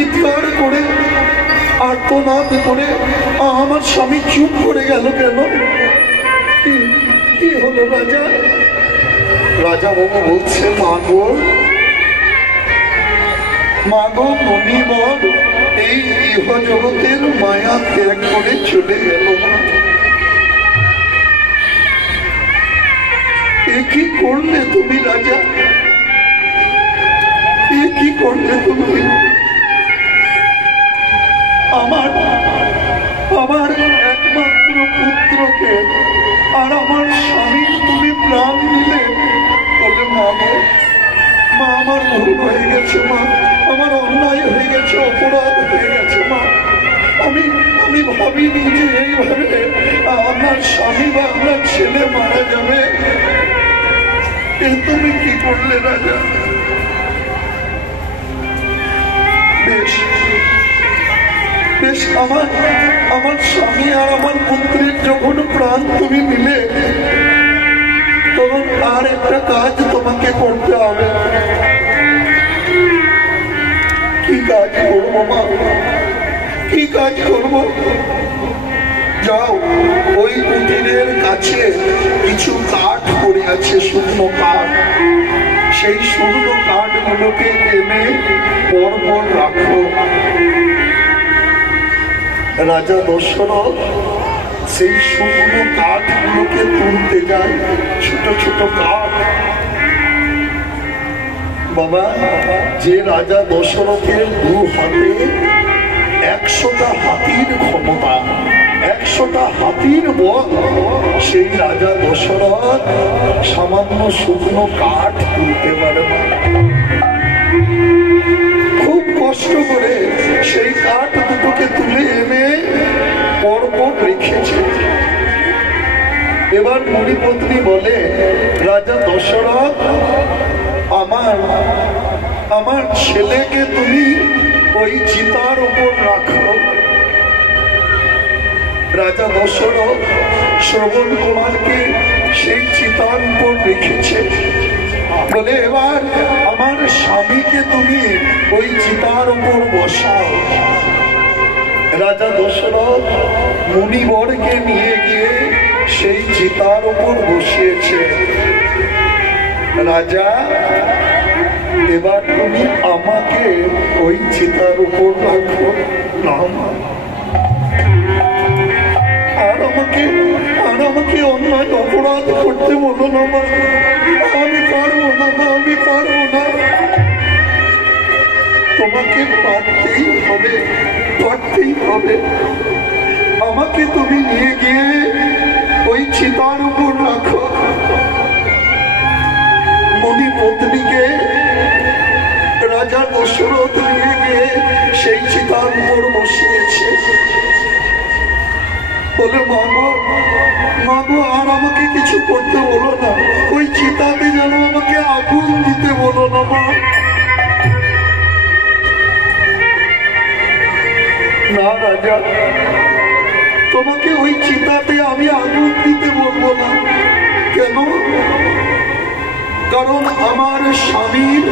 চিৎকার করে আর্তনাদ করে আমার স্বামী চুপ করে গেল কেন? কি হলো রাজা? রাজা বাবু বলছে, মাগো মাগো মণিবর এই ইহজগতের মায়া ত্যাগ করে চলে গেল। এ কি করলে তুমি রাজা? এ কি করলে তুমি? আমার একমাত্র পুত্রকে আর আমার স্বামীর তুমি প্রাণ নিলে। বলে, মা আমার ভুল হয়ে গেছে মা, আমার অন্যায় হয়ে গেছে, অপরাধ হয়ে গেছে মা। আমি ভাবিনি যে এইভাবে আমার স্বামী বা আমার ছেলে মারা যাবে। এ তুমি কি করলে রাজা? বেশ বেশ, আমার স্বামী আর আমার পুত্রের যখন প্রাণ তুমি নিলে, তখন আর একটা কাজ তোমাকে করতে হবে। কি কাজ করবো মা? কি কাজ করবো? যাও, ওই কুটিরের কাছে কিছু কাঠ পড়ে আছে, শুকনো কাঠ। সেই শুকনো কাঠগুলোকে এনে পরপর রাখো। রাজা দশরথ সেই শুকনো কাঠগুলোকে তুলতে যায়, ছোট ছোট কাঠ। বাবা, যে রাজা দশরথের দু হাতে 100টা হাতির ক্ষমতা, 100টা হাতির বল, সেই রাজা দশরথ সামান্য শুকনো কাঠ তুলতে পারে না। খুব কষ্ট করে সেই কাঠ দুটোকে তুলে এনে পরপর রেখেছে। এবার মণিপত্নী বলে, রাজা দশরথ, আমার ছেলেকে তুমি ওই চিতার উপর রাখো। রাজা দশরথ শ্রবণ কুমারকে সেই চিতার উপর রেখেছে। বলে, এবার আমার স্বামীকে তুমি ওই চিতার উপর বসাও। রাজা দশরথ মুনিবরকে নিয়ে গিয়ে সেই চিতার উপর বসিয়েছে। রাজা, এবার তুমি আমাকে ওই চিতার উপর রাখো। আর আমাকে অন্যায় অপরাধ করতে বলো না মা। আমি পারবো না মা, আমি পারবো না। তোমাকে পারতেই হবে, পারতেই হবে। আমাকে তুমি নিয়ে গিয়ে ওই চিতার উপর রাখো। মণিপত্নীকে রাজা দশরথ নিয়ে গিয়ে সেই চিতার উপর বসিয়েছে। বলে, মাগো আর আমাকে কিছু করতে বলো না, ওই চিতাতে যেন আমাকে আগুন দিতে বলো না মা। না রাজা, তোমাকে ওই চিতাতে আমি আগুন দিতে বলবো না। কেন? কারণ আমার স্বামীর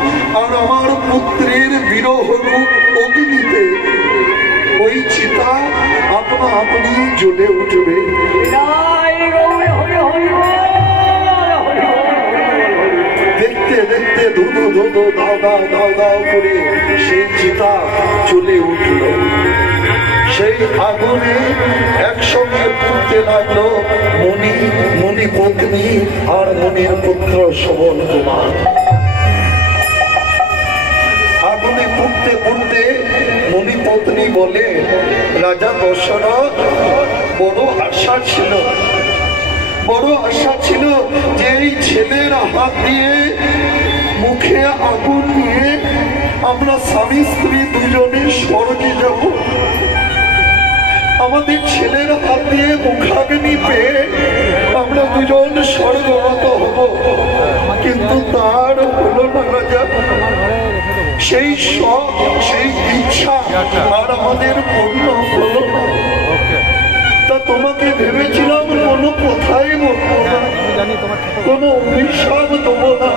আর আমার পুত্রের বিরহ রূপ অগ্নিতে ওই চিতা আপনা আপনি জ্বলে উঠবে। দেখতে দেখতে ধুধু ধুধু দাও দাও দাও দাও করে সেই চিতা জ্বলে উঠল। সেই আগুনে একসঙ্গে পুড়তে লাগলো মণিপত্নী আর মণির পুত্র শ্রবণ কুমার। আগুনে পুড়তে পুড়তে মণিপত্নী বলে, রাজা দশরথ, বড় আশা ছিল যে এই ছেলের হাত দিয়ে মুখে আগুন নিয়ে আমরা স্বামী স্ত্রী দুজনে স্বর্গে যাব। আমাদের ছেলের হাত দিয়ে মুখাগ্নি পেয়ে আমরা দুজন স্বর্গগত হব। কিন্তু তার হলো না রাজা। সেই শখ, সেই ইচ্ছা আর আমাদের পূর্ণ হলো না। তা তোমাকে ভেবেছিলাম কোনো কথাই বলবো না, কোনো অভিশাপ দেবো না,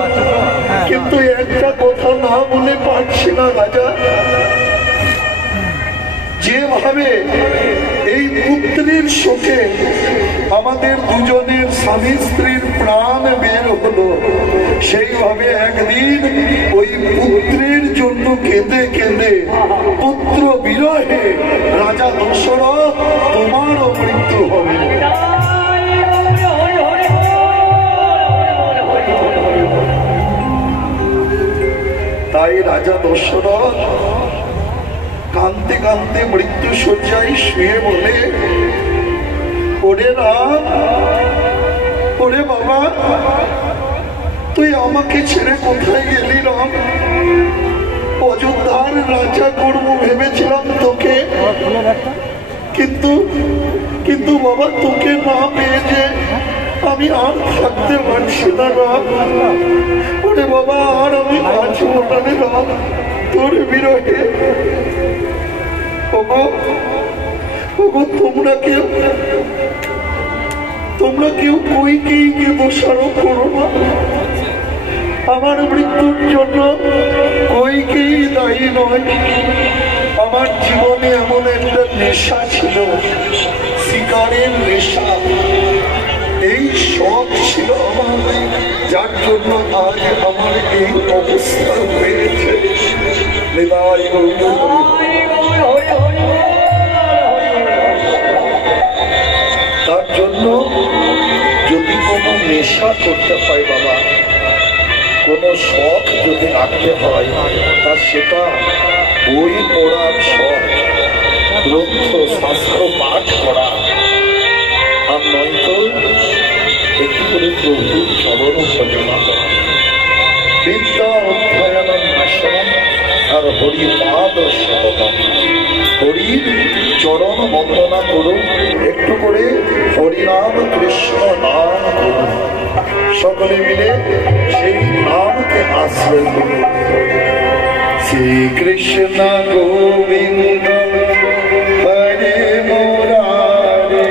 কিন্তু একটা কথা না বলে পারছি না রাজা। যেভাবে এই পুত্রের শোকে আমাদের দুজনের স্বামী স্ত্রীর প্রাণ বের হলো, সেইভাবে একদিন ওই পুত্রের জন্য কেঁদে কেঁদে পুত্র বিরহে রাজা দশরথ তোমারও মৃত্যু হবে। তাই রাজা দশরথ কাঁদতে কাঁদতে মৃত্যু শয্যায় শুয়ে বলে, ওরে রাম, ওরে বাবা, তুই আমাকে ছেড়ে কোথায় গেলি রাম? অযোধ্যার রাজা করব ভেবেছিলাম তোকে, কিন্তু বাবা তোকে না পেয়ে যে আমি আর থাকতে পারছি না রাম। ওরে বাবা, আর আমি বাঁচব না রে রাম তোর বিরহে। ওগো তোমরা কেউ কইকেয়ীকে দোষারোপ করো না। আমার মৃত্যুর জন্য কইকেয়ী দায়ী নয়। আমার জীবনে এমন একটা নেশা ছিল, শিকারের নেশা। এই শখ ছিল আমার, যার জন্য আজ আমার এই অবস্থা হয়েছে। তার জন্য যদি কোনো নেশা করতে হয় বাবা, কোনো শখ যদি রাখতে হয়, তা সেটা বই পড়ার শখ, গ্রন্থ শাস্ত্র পাঠ করা, আর নয়তো একটু করে প্রভুর চরণ ভজনা করা। বিদ্যা অধ্যয়নম নাশনম আর হরিপাদ সেবনম। হরির চরণ বন্দনা করুন, একটু করে হরিনাম কৃষ্ণ নাম করুন, সকলে মিলে সেই নামকে আশ্রয় করুন। শ্রীকৃষ্ণ গোবিন্দ হরে মুরারে,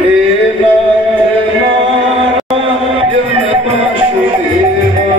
হে নারায়ণ বাসুদেবা।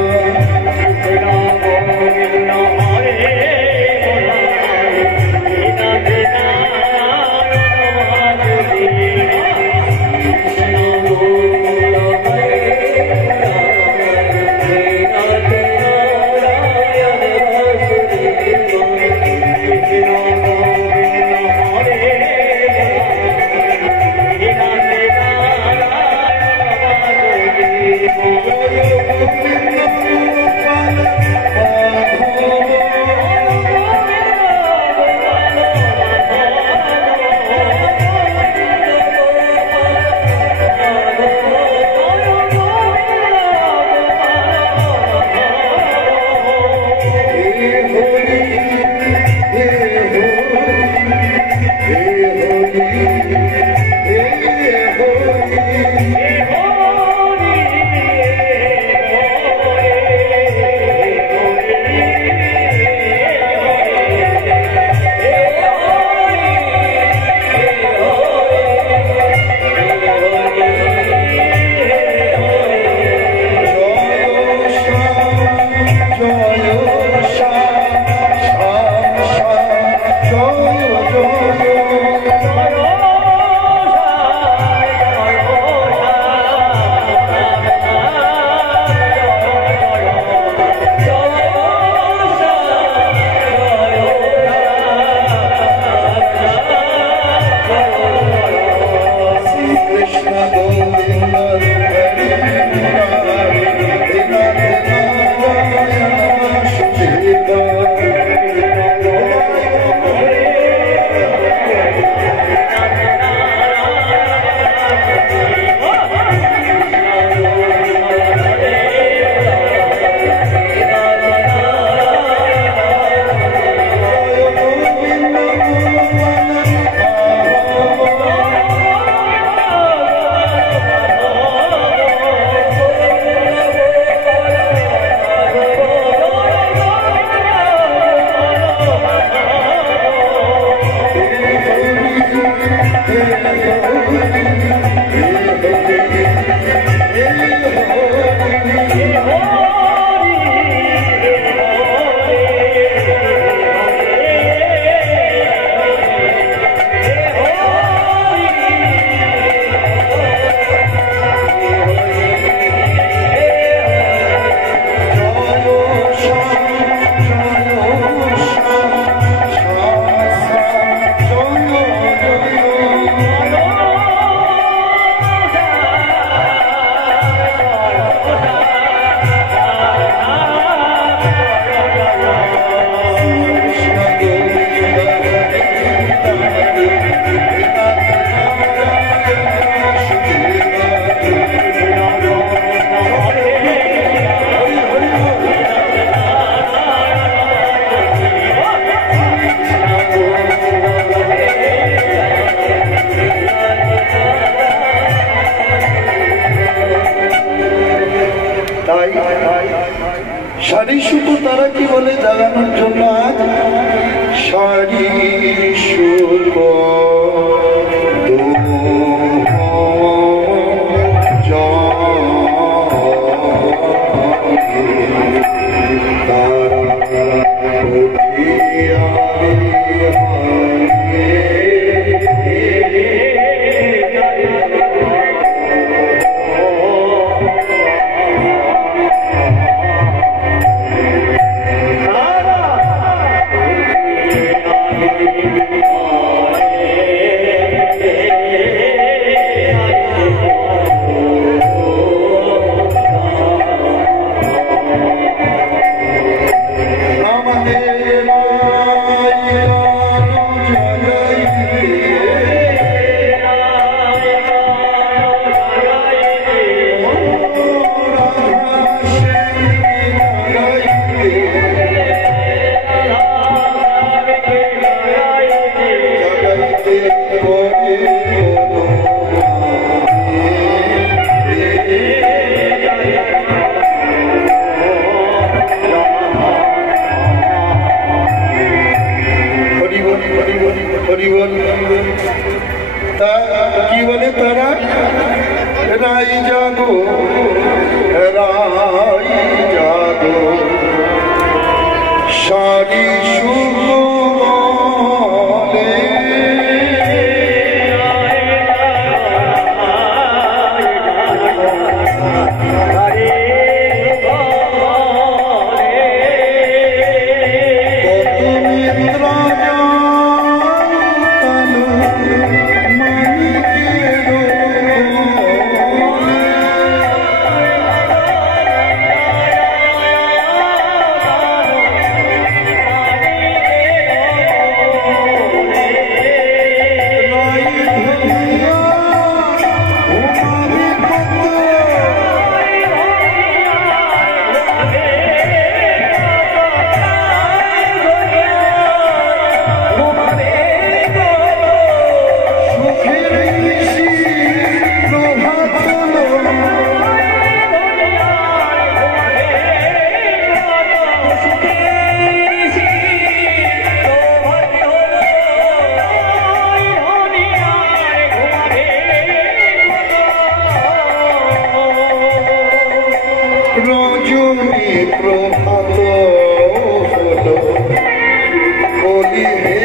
বলি হে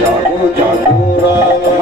জাগো জাগো রাধা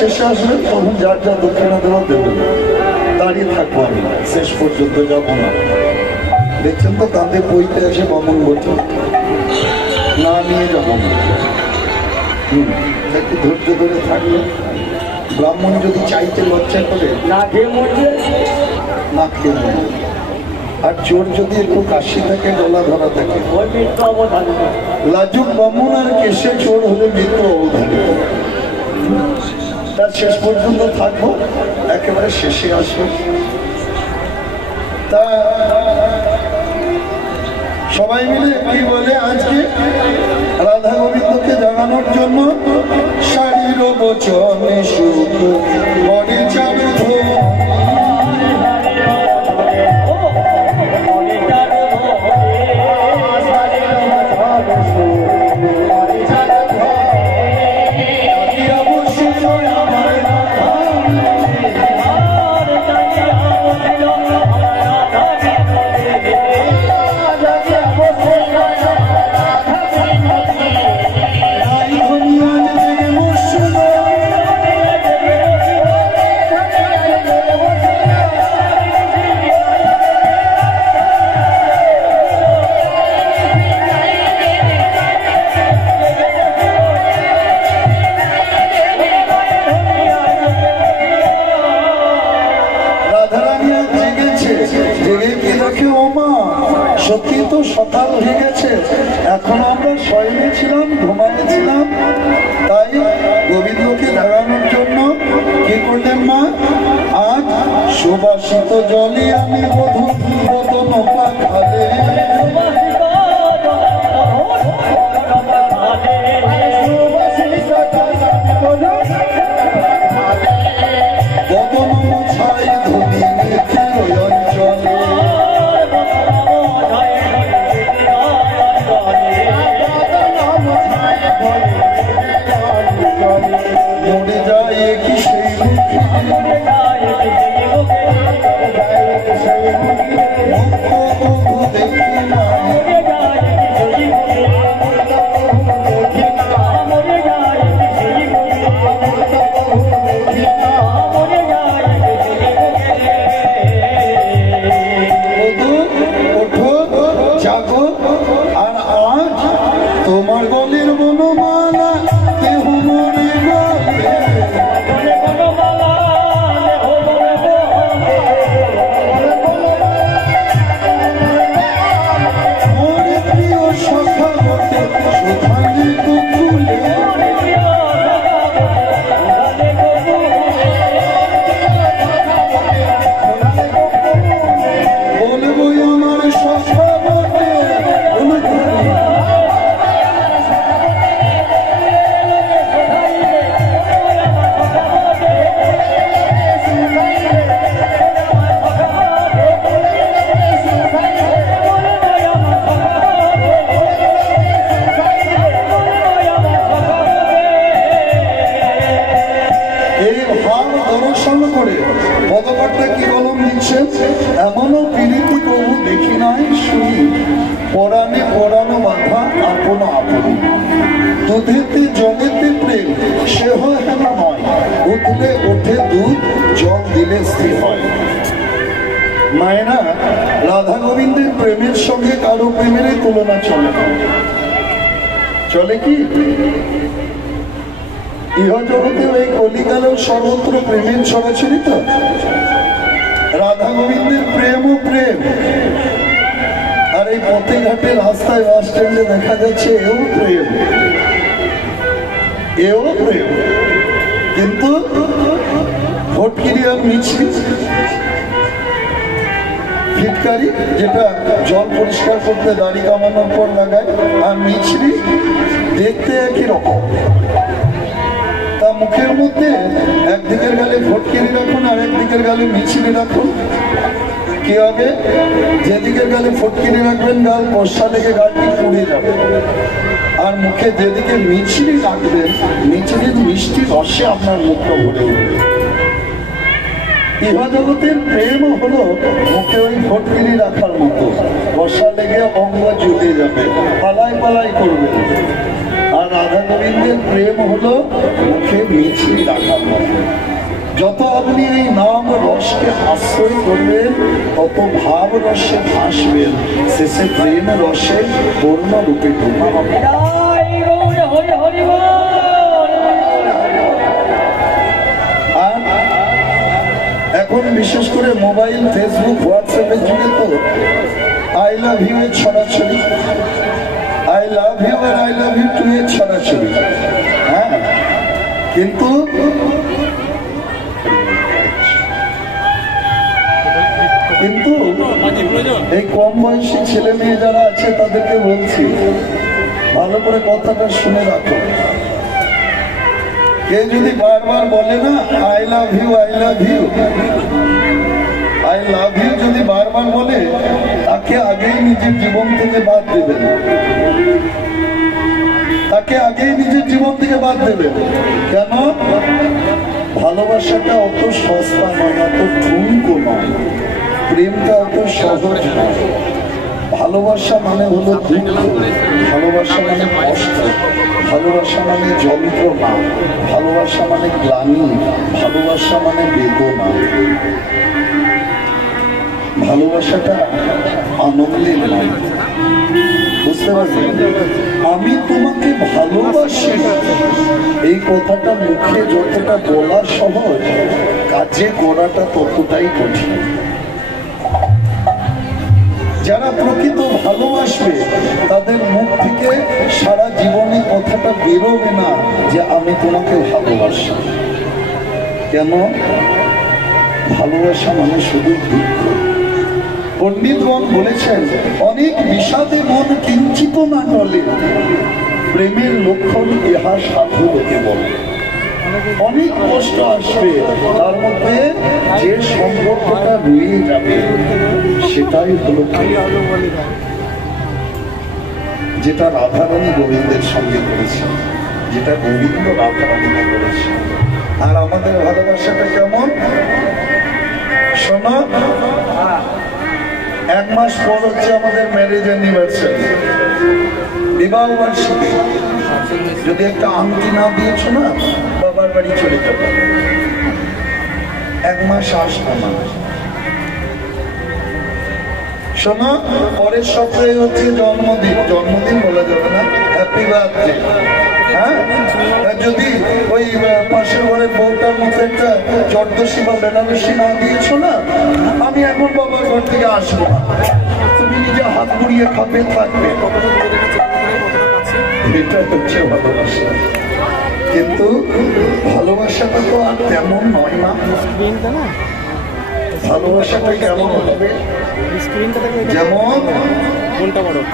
শেষে আসবে তখন যার যা দক্ষিণা দেওয়া দেবেন, দাঁড়িয়ে থাকবো আমি, শেষ পর্যন্ত যাবো না। দেখছেন তো কাঁধে বইতে এসে বামন বলছে না নিয়ে যাবো না, একটু ধৈর্য ধরে থাকলে ব্রাহ্মণ যদি চাইতে লজ্জা করে না খেয়ে মরবে, না খেয়ে মরবে। আর চোর যদি একটু কাশি থাকে, গলা ধরা থাকে, লাজুক ব্রাহ্মণ আর কেশে চোর হলে মৃত্যু অবধারিত। তার শেষ পর্যন্ত থাকবো, একেবারে শেষে আসবো। তা সবাই মিলে কি বলে আজকে রাধা গোবিন্দকে জাগানোর জন্য শাড়ির বচনে সুখ বড়ে চালু সত্যি তো সকাল হয়ে গেছে, এখন আমরা শয়নে ছিলাম, ঘুমাইছিলাম। তাই গোবিন্দকে জাগানোর জন্য কি করলেন মা, আজ সুবাসিত জলে আমি বধূ বদন পাখালে, বদন মুছাই ধুলি অঞ্চলে, মরে যায় কি সেই পরাণে পরানো বাঁধা আপন আপনি। দুধেতে জলেতে প্রেম সে হয় হেনা নয়, উঠলে ওঠে দুধ জল দিলে স্থির হয়। মায়েরা, রাধা গোবিন্দের প্রেমের সঙ্গে কারো প্রেমের তুলনা চলে না। চলে কি? ইহজগতেও এই কলিকালেও সর্বত্র প্রেমের ছড়াছড়ি তো। রাধা গোবিন্দের প্রেম ও প্রেম। আর এই পথে ঘাটে রাস্তায় বাস স্ট্যান্ডে দেখা যাচ্ছে এও প্রেম, এও প্রেম। কিন্তু ভটকিরি আর মিছিল, ফিটকারি যেটা জল পরিষ্কার করতে দাড়ি কামানোর পর লাগায়, আর মিছরি দেখতে একই রকম। তা মুখের মধ্যে একদিকের গালে ভটকিরি রাখুন আর একদিকের গালে মিছরি রাখুন, কি হবে? যেদিকের গালে ফটকিরি রাখবেন গাল বর্ষা লেগে গালটি পুড়ে যাবে, আর মুখে যেদিকে মিছরি রাখবেন মিছরির মিষ্টি রসে আপনার মুখটা ভরে উঠবে। ইহজগতের প্রেম হলো মুখে ওই ফটকিরি রাখার মতো, বর্ষা লেগে অঙ্গ জ্বলে যাবে, পালাই পালাই করবে। আর রাধা গোবিন্দের প্রেম হলো মুখে মিছরি রাখার মতো। যত আপনি এই নাম রসকে আশ্রয় করবেন তত ভাব রসে ভাসবেন, শেষে প্রেম রসে পূর্ণ রূপে ডুববেন। আর এখন বিশেষ করে মোবাইল, ফেসবুক, হোয়াটসঅ্যাপের যুগে তো আই লাভ ইউ এর ছড়াছড়ি, আই লাভ ইউ আর আই লাভ ইউ টু এর ছড়াছড়ি। হ্যাঁ, কিন্তু কিন্তু এই কম বয়সী ছেলে মেয়ে যারা আছে তাদেরকে বলছি, ভালো করে কথাটা শুনে রাখো। কে যদি বারবার বলে না I love you, I love you, I love you যদি বারবার বলে, তাকে আগেই নিজের জীবন থেকে বাদ দেবেন, তাকে আগেই নিজের জীবন থেকে বাদ দেবেন। কেন? ভালোবাসাটা অত সস্তা নয়, অত ঠুনকো নয়, প্রেমটা অত সহজ নয়। ভালোবাসা মানে হলো দুঃখ, ভালোবাসা মানে কষ্ট, ভালোবাসা মানে যন্ত্রণা, ভালোবাসা মানে গ্লানি, ভালোবাসা মানে বেদনা। ভালোবাসাটা আনন্দের নয়, বুঝতে পারছেন? আমি তোমাকে ভালোবাসি, এই কথাটা মুখে যতটা বলা সহজ, কাজে করাটা ততটাই কঠিন। যারা প্রকৃত ভালোবাসবে তাদের মুখ থেকে সারা জীবনে কথাটা বেরোবে না যে আমি তোমাকে ভালোবাসি। কেন? ভালোবাসা মানে শুধু দুঃখ। পণ্ডিতগণ বলেছেন, অনেক বিষাদে মন কিঞ্চিত না টলে, প্রেমের লক্ষণ ইহা সাধু লোকে বলে। অনেক কষ্ট আসবে, তার মধ্যে যে সম্পর্কটা রয়ে যাবে সেটাই হলো যেটা রাধারানী গোবিন্দের সঙ্গে করেছে, যেটা গোবিন্দ রাধারানীকে করেছে। আর আমাদের ভালোবাসাটা কেমন? শোনো, 1 মাস পর হচ্ছে আমাদের ম্যারেজ অ্যানিভার্সারি, বিবাহ বার্ষিকী। যদি একটা আংটি না দিয়েছ না, বাবার বাড়ি চলে যাবে, 1 মাস আসবে না। শোনো, পরের সপ্তাহে হচ্ছে জন্মদিন, জন্মদিন বলা যাবে না, হ্যাপি বার্থডে। হ্যাঁ, যদি ওই পাশের ঘরের বউটার মতো একটা জর্দসী বা বেনারসি না দিয়েছ না, আমি এখন বাবার ঘর থেকে আসবো না, তুমি নিজে হাত মুড়িয়ে খাবে থাকবে। এটা হচ্ছে ভালোবাসা। কিন্তু ভালোবাসাটা তো আর তেমন নয় না। ভালোবাসাটা কেমন হবে? যেমন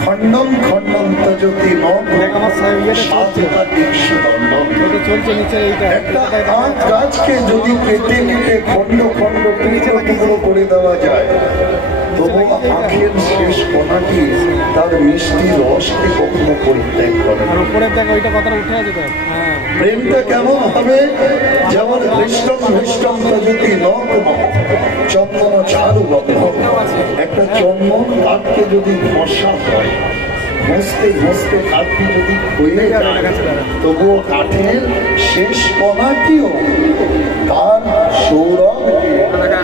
খণ্ডন খণ্ডন তজতি গাছকে যদি কেটে কেটে খণ্ড খণ্ড টুকরো টুকরো করে দেওয়া যায়, তবু আখের শেষ কণাটি তার মিষ্টি রসকে কখনো পরিত্যাগ করে না। প্রেমটা কেমন হবে? যেমন হৃষ্টম হৃষ্টম যদি চন্দন চারু বন্ধ, একটা চন্দন কাঠকে যদি ঘষা হয়, ঘষতে ঘষতে কাঠটি যদি ক্ষয়ে যায়, তবুও কাঠের শেষ কণাটিও তার সৌরভকে,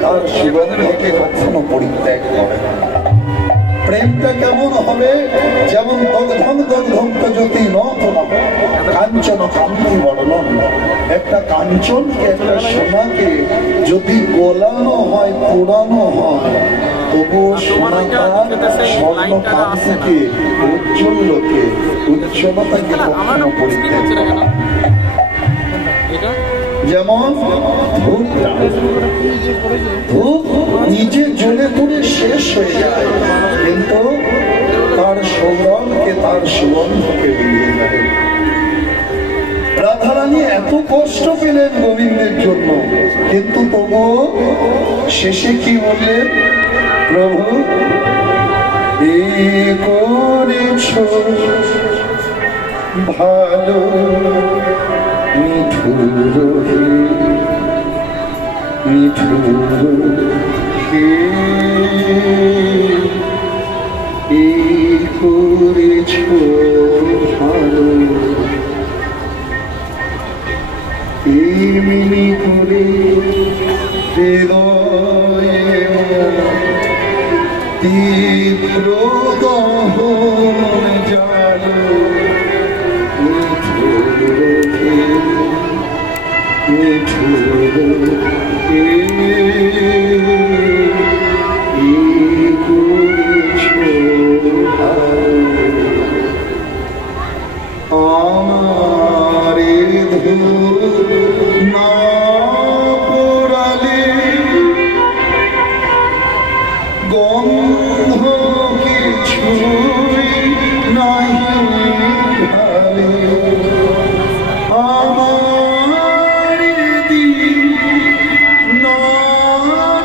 তার সুগন্ধকে কখনো পরিত্যাগ করে না। প্রেমটা কেমন হবে? যেমন দগ্ধং দগ্ধং যদি কাঞ্চন কান্তি বর্ণন, একটা কাঞ্চনকে, একটা সোনাকে যদি গোলানো হয়, পোড়ানো হয়, তবুও সোনা তার স্বর্ণ কান্তিকে, উজ্জ্বলকে, উজ্জ্বলতাকে কখনো পরিত্যাগ করে না। যেমন ধূপ নিজে জ্বলে পুড়ে শেষ হয়ে যায়, কিন্তু তার সৌরভকে, তার সুগন্ধকে মিলিয়ে যায়। রাধারানী এত কষ্ট পেলেন গোবিন্দের জন্য, কিন্তু তবুও শেষে কি বললেন? প্রভু এই করেছ ভালো মিঠুর মিঠুর এই করেছ ভালো, এমনি করে হৃদয়ে তীব্র দহন জালো, গন্ধ কিছুই নাহি ভালে, আমার দিন না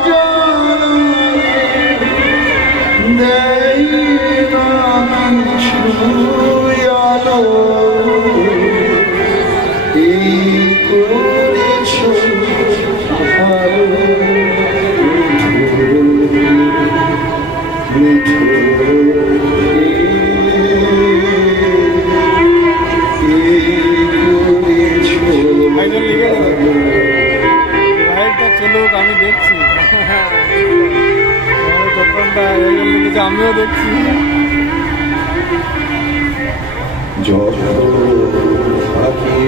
জানালে দেয় না কিছুই আলো, এই করেছ ভালো আমি দেখছি, আমিও দেখছি। যত থাকে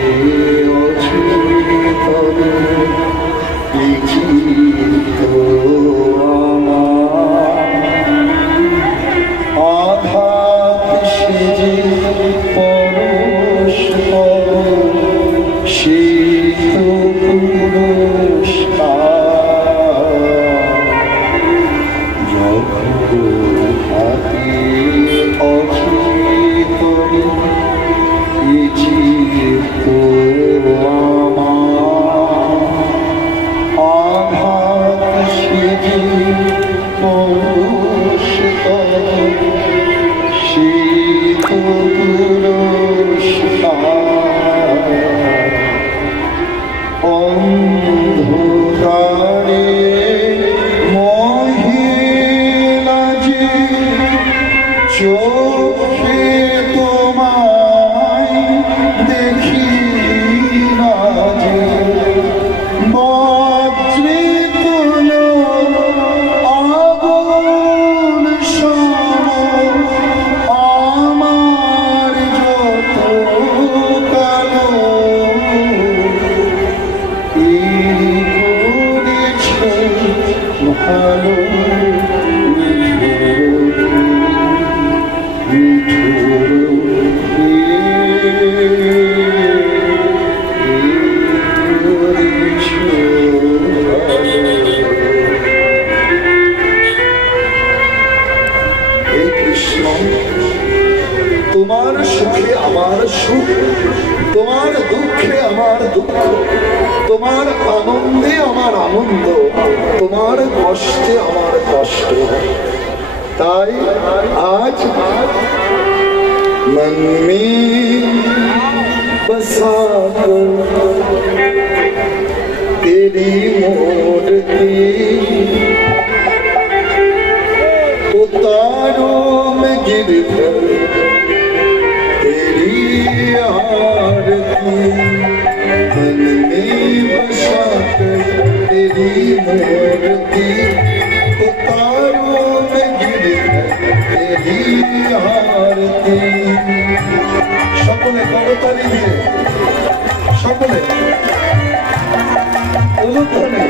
আঘাত সেজে পরশ সেই তো পুরস্কার, যখন থাকে অচিন্তনী আঘাত সেজে পরশ সেই তো পুরস্কার, অন্ধকারে মহিলা যে চোখে তোমায় দেখি না যে, বজ্রিত আগুন সম আমার যত কালো, এই করেছ ভালো তোমার সুখে আমার সুখ, তোমার দুঃখে আমার দুঃখ, তোমার আনন্দে আমার আনন্দ, তোমার কষ্টে আমার কষ্ট, ताई आज मन में बसा तेरी मूर्ति उतारों में गिरकर तेरी आरती मन में बसा तेरी मूर्ति उतारों में गिरकर तेरी आरती সকলে করতালি দিয়ে সকলে অনুধ্বনি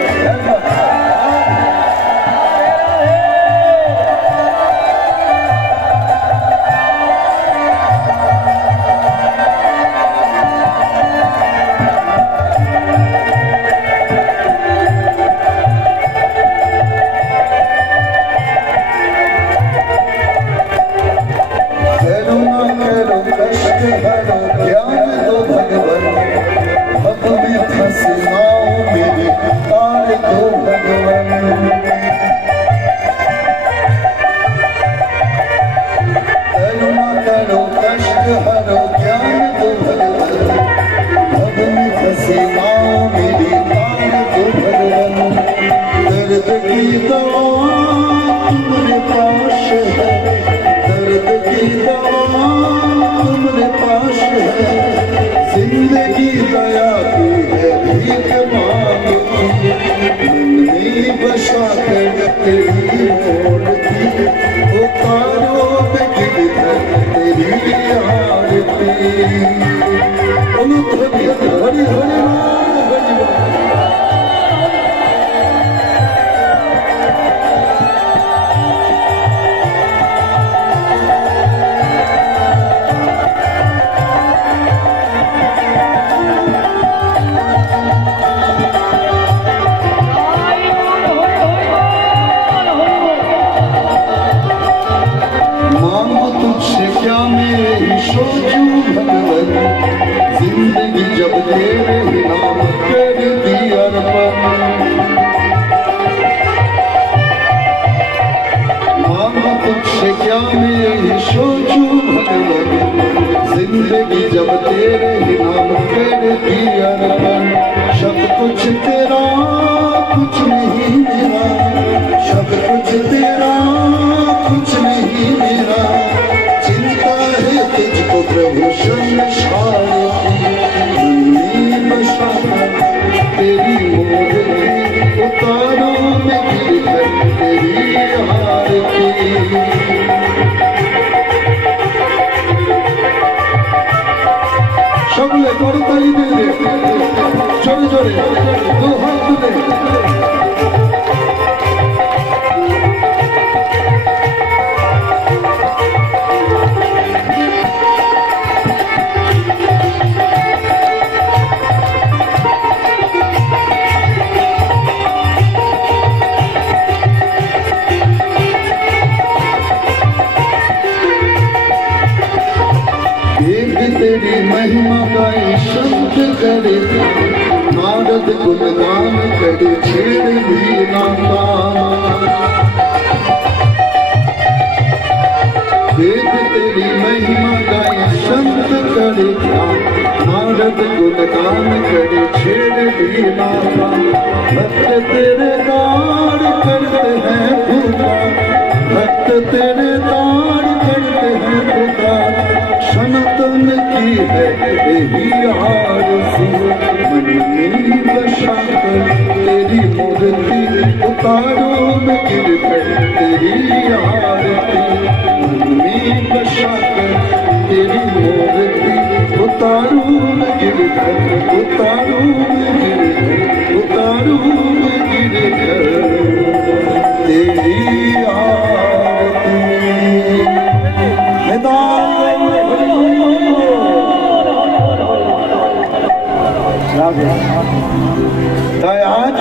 তাই আজ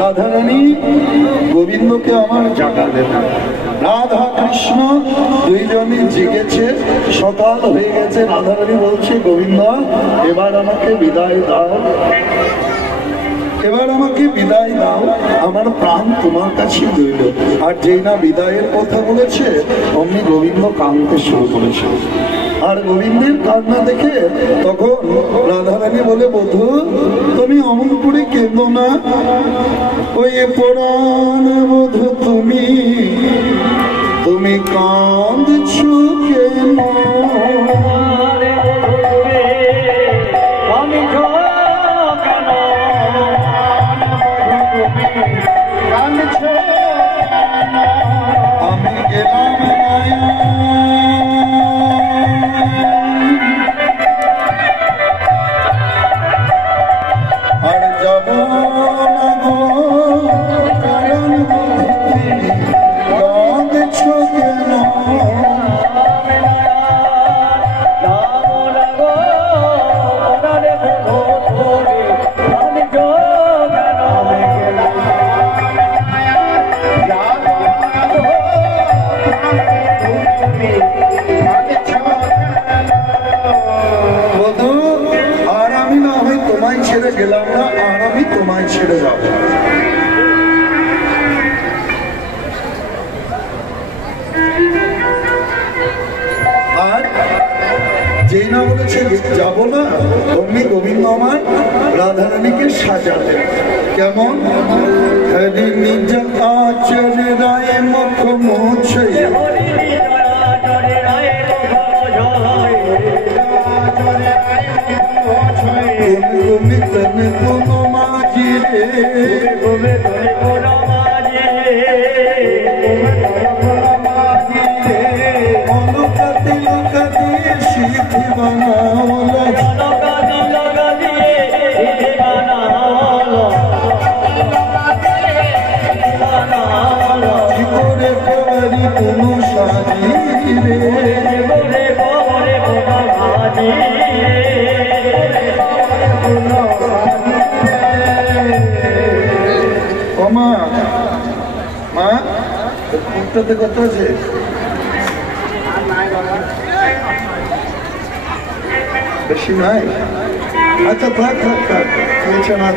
রাধারানী গোবিন্দকে আমার জাগালেন। রাধা কৃষ্ণ দুইজনই জেগেছে, সকাল হয়ে গেছে। রাধারানী বলছে, গোবিন্দ এবার আমাকে বিদায় দাও। এবার আমাকে বিদায় দাও, আমার প্রাণ তোমার কাছে রইল। আর যেই না বিদায়ের কথা বলেছে অমনি গোবিন্দ কাঁদতে শুরু করেছে। আর গোবিন্দের কান্না দেখে তখন রাধারানী বলে, বধূ তুমি অমন করে কেঁদো না, ওই পরাণ বধূ তুমি তুমি কাঁদছো কেন? আমি গেলাম আর যাব না গো, কারণ কাঁদছো কেন? গেলাম না, আর আমি তোমায় ছেড়ে যাব। আর যেই না বলেছে যাব না, অমনি গোবিন্দ আমার রাধারানীকে সাজাতে। কেমন? হরি নিজ আচরে রায় মুখ মোছে, তুমি তনে কোনো মাঝি রে, অলকাতি লকাতি সিদ্ধি বানাওলা, কি করে পারি কোনো সাজি রে, মা মা কুকটাতে কত আছে? বেশি নাই? আচ্ছা থাক থাক থাক, খেয়েছে না।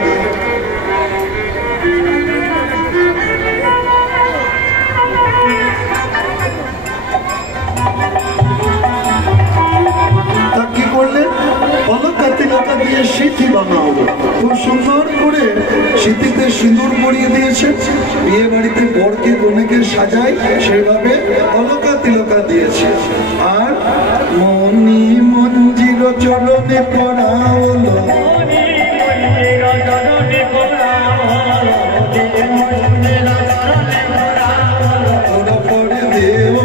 কি করলেন? অলকাতি লতা দিয়ে সিঁথি বানাও, খুব সুন্দর করে সিঁথিতে সিঁদুর পরিয়ে দিয়েছে। বিয়ে বাড়িতে বরকে কনেকে সাজায় সেইভাবে অলকা তিলকা দিয়েছে। আর মনি মঞ্জির চরণে পড়াওলো, পরে দেও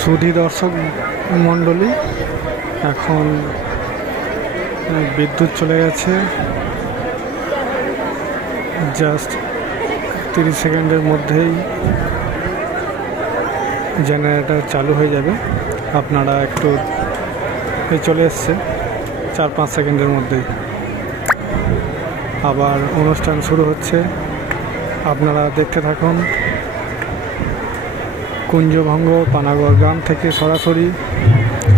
সুধী দর্শক মণ্ডলী, এখন বিদ্যুৎ চলে গেছে। জাস্ট 30 সেকেন্ডের মধ্যেই জেনারেটর চালু হয়ে যাবে। আপনারা একটু চলে এসছে 4-5 সেকেন্ডের মধ্যেই আবার অনুষ্ঠান শুরু হচ্ছে। আপনারা দেখতে থাকুন। কুঞ্জভঙ্গ পানাগড় গ্রাম থেকে সরাসরি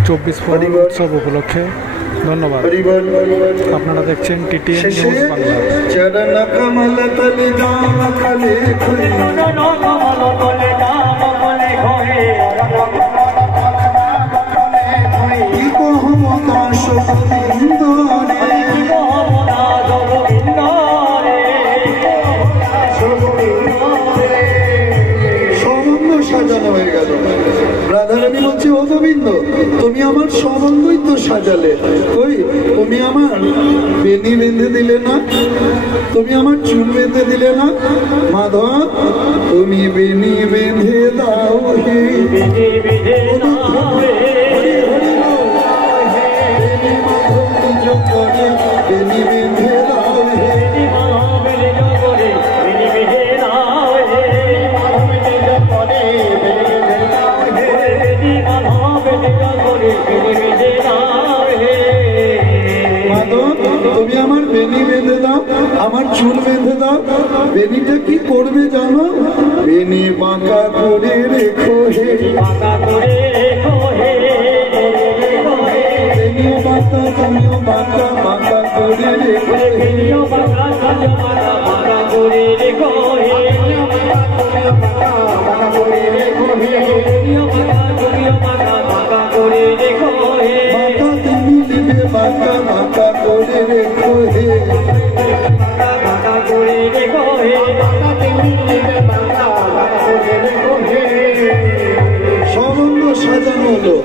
24 পরব উৎসব উপলক্ষে। ধন্যবাদ। আপনারা দেখছেন টিটিএন নিউজ বাংলা। সাজানো হয়ে আমার সব অঙ্গই তো সাজালে, ওই তুমি আমার বেনি বেঁধে দিলে না, তুমি আমার চুল বেঁধে দিলে না। মাধব তুমি বেনি বেঁধে দাও হে, বেনি বেঁধে দাও হে, তুমি আমার বেনি বেঁধে দাও, আমার চুল বেঁধে দাও। বেনিটা কি করবে জানো? বেনি বাঁকা করে রেখো হে, বেনি বাঁকা তুমিও বাঁকা বাঁকা করে রেখো হে, বাঁকা তুমি দিবে বাঁকা বাঁকা করে রেখো হে, সম্বন্ধ সাজানো হলো।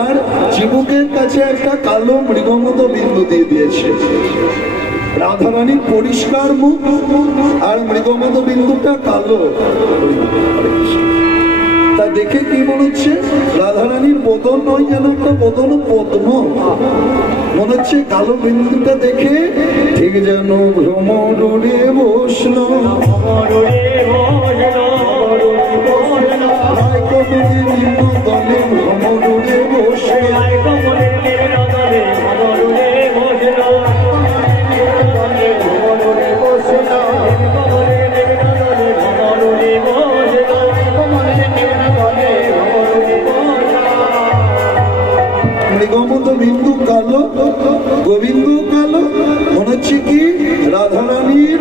আর চিবুকের কাছে একটা কালো মৃগমত বিন্দু দিয়ে দিয়েছে। রাধারানীর পরিষ্কার মুখ আর মৃগমত বিন্দুটা কালো। তা দেখে কি মনে হচ্ছে? রাধারানীর বদন নয়, যেন একটা বদন পদ্ম মনে হচ্ছে। কালো বিন্দুটা দেখে ঠিক যেন ভ্রমরে বসল, দলে ভ্রমরে বসল, মৃগমত বিন্দু কালো, গোবিন্দ কালো। মনে হচ্ছে কি রাধারানীর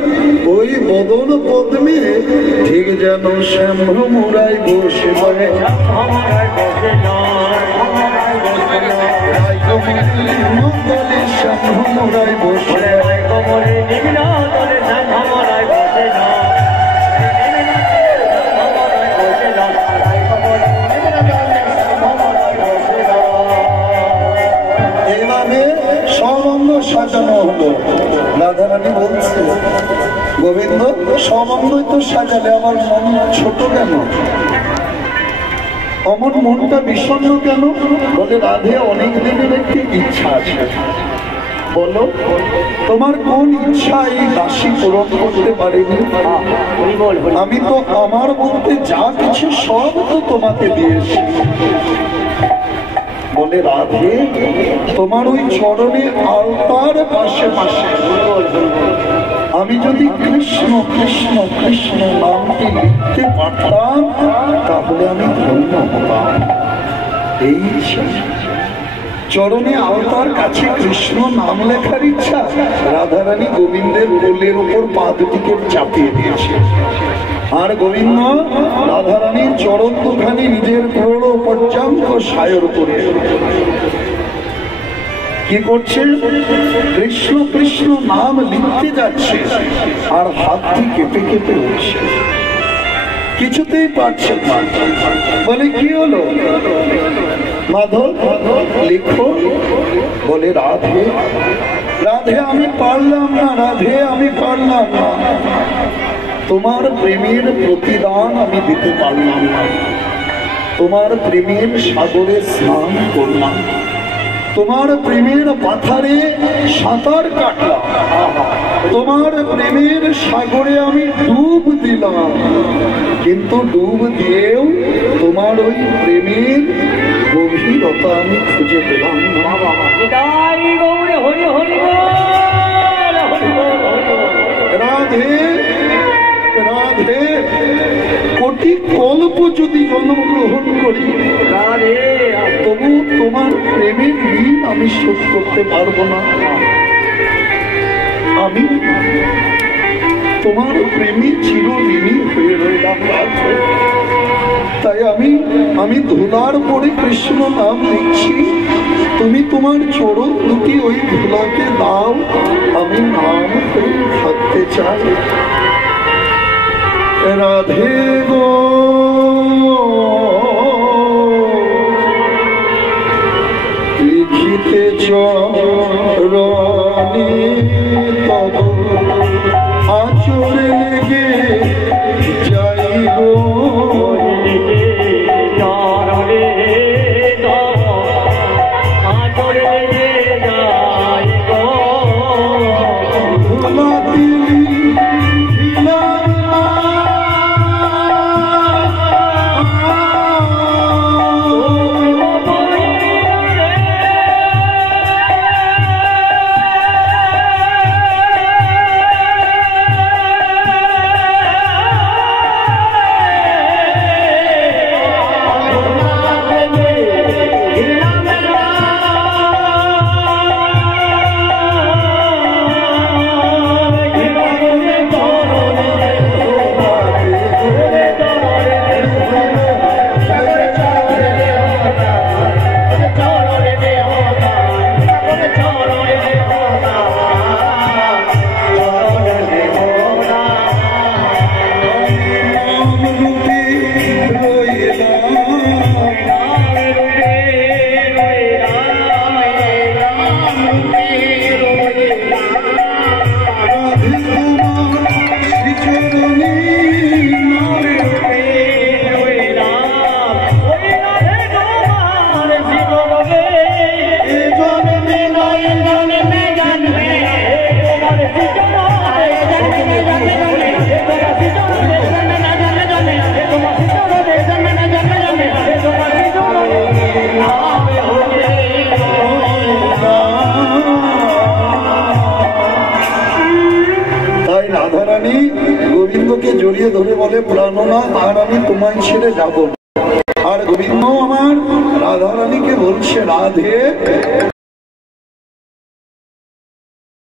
ওই বদন পদ্মে ঠিক যেন শ্যাম ভ্রমরায় বসে পড়ে, শ্যাম ভ্রমরায় বসে, সবঙ্গ সাজানো হলো। রাধারানী বলছে, গোবিন্দ সবঙ্গই তো সাজালে, আমার মন ছোট কেন? আমার মনটা বিষণ্ণ কেন? বলে রাধে অনেক দিনের একটি ইচ্ছা আছে। বলো তোমার কোন ইচ্ছা এই দাসী পূরণ করতে পারেনি? আমি তো আমার বলতে যা কিছু সব তো তোমাকে দিয়েছি। বলে রাধে তোমার ওই চরণে আলতার পাশে পাশে আমি যদি কৃষ্ণ কৃষ্ণ কৃষ্ণ নামটি লিখতে পারতাম তাহলে আমি ধন্য হতাম। এই ইচ্ছা, চরণে আলতার কাছে কৃষ্ণ নাম লেখার ইচ্ছা। রাধারানী গোবিন্দের কোলের উপর পা দুটিকে চাপিয়ে দিয়েছে। আর গোবিন্দ রাধারানীর চরণ দুখানি নিজের পুরো পর্যন্ত সায়র করে কি করছে? কৃষ্ণ কৃষ্ণ নাম লিখতে যাচ্ছে আর হাতটি কেঁপে কেঁপে উঠছে, কিছুতেই পারছে না। বলে কি হলো? মাধব লিখো। বলে রাধে রাধে আমি পারলাম না, রাধে আমি পারলাম না, তোমার প্রেমের প্রতিদান আমি দিতে পারলাম না। তোমার প্রেমের সাগরে স্নান করলাম, তোমার প্রেমের পাথারে সাঁতার কাটলাম, তোমার প্রেমের সাগরে আমি ডুব দিলাম, কিন্তু ডুব দিয়েও তোমার ওই প্রেমের গভীরতা আমি খুঁজে পেলাম না। রাধে রাধে কোটি কল্প যদি জন্মগ্রহণ করি তবু তোমার প্রেমের ঋণ আমি শোধ করতে পারবো না। আমি তোমার প্রেমী চিরঋণী হয়ে রইলাম। তাই আমি ধুলার পরে কৃষ্ণ নাম লিখছি, তুমি তোমার চরণ দুটি ওই ধুলাকে দাও, আমি নাম করে থাকতে চাই। রাধে গো রাধারানী তব আচরে লেগে যাই গো রাধারানী গোবিন্দকে জড়িয়ে ধরে বলে প্রাণনাথ আর আমি তোমায় ছেড়ে যাব। আর গোবিন্দ আমার রাধারানীকে বলছে রাধে